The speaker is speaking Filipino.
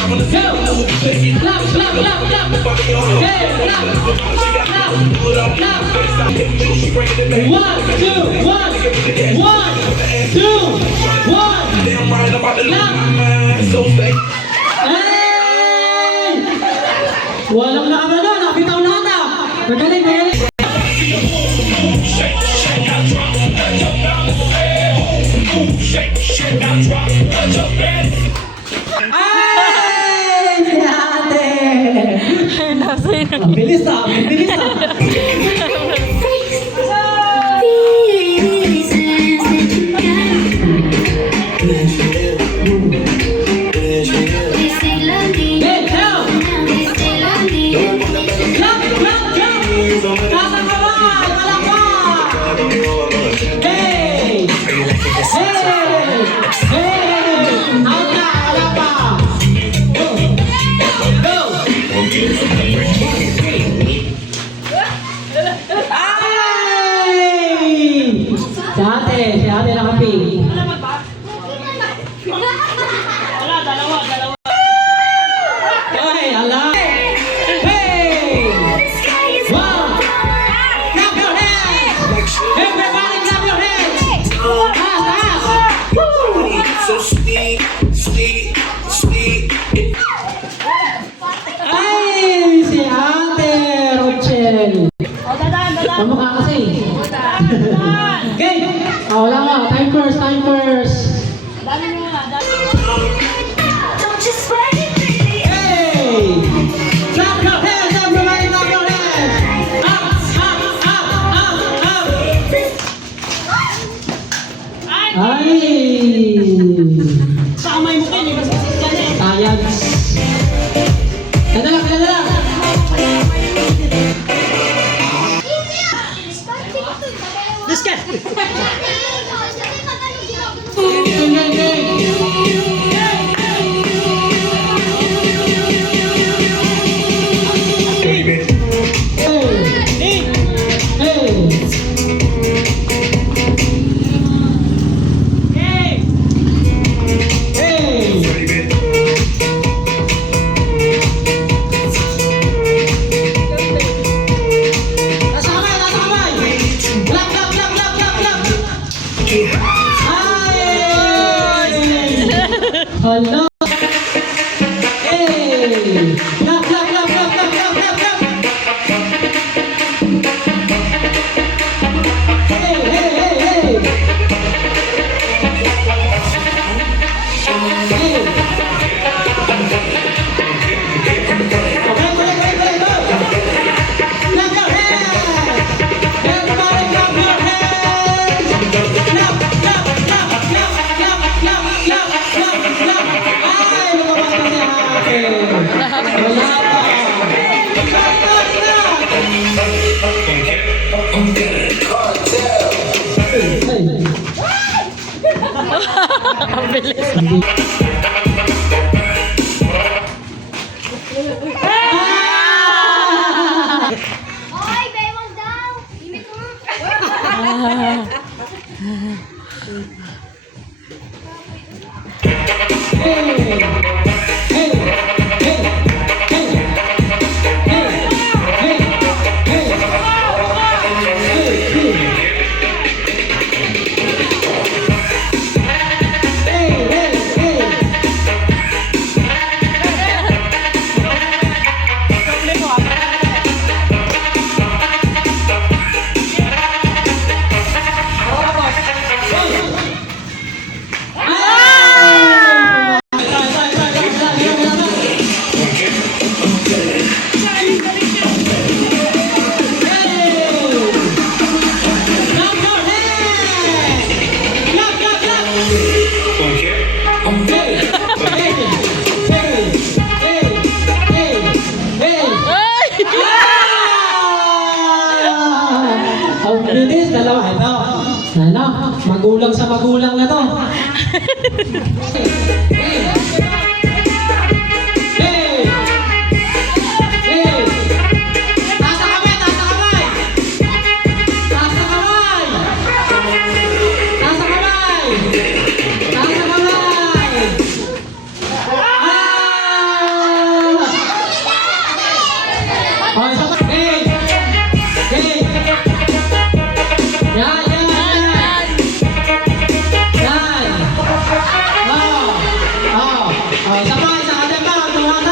Clap, clap, clap, clap. Hey, clap, clap, clap. 1, 2, 1, 1, 2, 1. Clap. Hey! Walang nakabalo, nakabitaw na ata. Magaling, magaling. Ay! Si ate! Ang bilis ah, ang bilis ah. Si ate nakaping. Dalawa. Okay, ala. Hey! One! Clap your hands! Everybody clap your hands! Taas! So sweet, sweet, sweet. Ay! Si ate Rochelle. Kamukha kasi. Okay! Wala nga. Time first. Hey! Clap your hands, everybody, clap your hands! Up! Ay! Sa kamay mo kayo, mas masis ka na eh. Science! Ganda lang! Discuss! Hello! Hey! Clap! Hey! Ang bilis. Hoy, bewang daw! Limit mo! Ang bilis, dalawa. Ito. Ano? Magulang sa magulang na to. wala na.